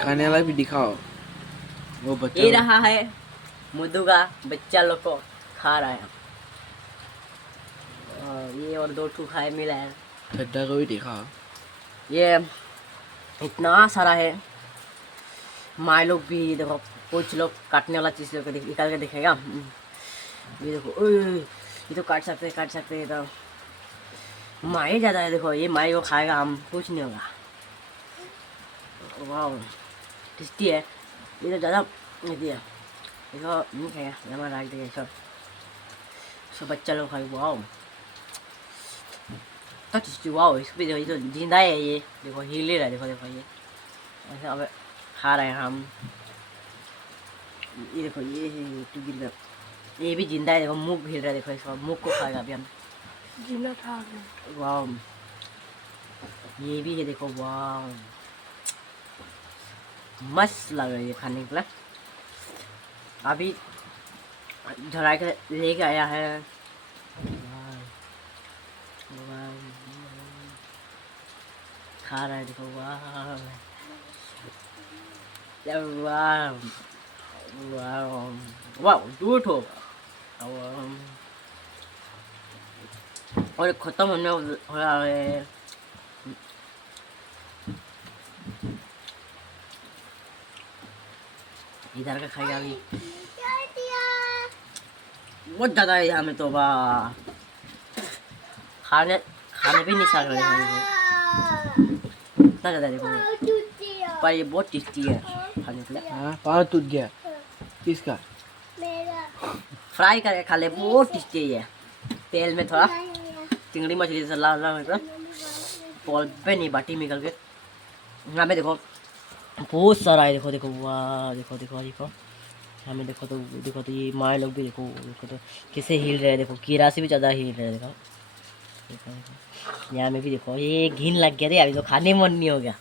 खाने वाला भी दिखाओ। वो बच्चा ये रहा है मुर्गा, बच्चा लोग को खा रहा है। और ये और 2 ठू खाए मिला है। ठंडा को भी दिखाओ। ये इतना सारा है। माँ लोग भी देखो, कुछ लोग काटने वाला चीज़ लोग निकाल के दिखेगा। ये देखो, ओए, ये तो काट सकते हैं तो माए ज़्यादा है। देखो ये माए को खाएगा, हम कुछ नहीं होगा। वाह टेस्टी है। ये तो ज़्यादा नहीं है, देखो नहीं खाएगा, जमा रख दिया सब। सब बच्चा लोग खाए। वाह तो टेस्टी। वाह इसको भी देखो, ये तो जिंदा है। ये देखो हिल रहा है। देखो देखो ये ऐसे अब खा रहे हैं हम। ये देखो ये टू गिर गया। ये भी जिंदा है। देखो मुंह हिल रहा है। देखो इसका मुंह को खाएगा अभी हम। जिंदा था। वाह ये भी है। देखो वाह मस्त लग रहा है ये खाने के लिए। अभी झड़ा के लेके आया है। वाह खा रहा है। देखो वाह वाह वाह वाह दूध हो। और खत्म होने हो रहा है। इधर का खाएगा अभी। बहुत ज़्यादा है यहाँ में तो। वाह खाने खाने भी नहीं सक रहे हैं। इतना ज़्यादा देखो, पर ये बहुत टेस्टी है खाने के लिए। हाँ पाँव टूट गया। किसका? फ्राई करके खा ले, बहुत टेस्टी है ये। तेल में थोड़ा चिंगड़ी मछली से लाल लाल पॉल पे नहीं बाटी में करके। यहाँ में देखो बहुत सारा है। देखो देखो वाह देखो देखो देखो हमें देखो तो ये माए लोग भी देखो तो कैसे हिल रहे हैं। देखो कीड़ा से भी ज़्यादा हिल रहे हैं। देखो देखो देखो यहाँ में भी देखो, ये घिन लग गया था अभी तो खाने मन नहीं हो गया।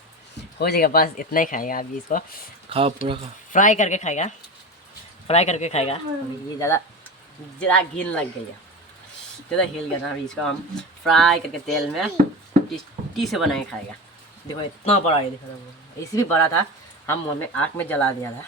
हो जाएगा बस इतना ही खाएगा अभी। इसको खाओ पूरा खाओ। फ्राई करके खाएगा। अभी ये ज़रा घिन लग गई है, ज़्यादा हिल गया था। अभी इसको हम फ्राई करके तेल में टेस्टी से बना के खाएगा। देखो इतना बड़ा है। देखो इसी भी बड़ा था, हम मुँह में आँख में जला दिया था।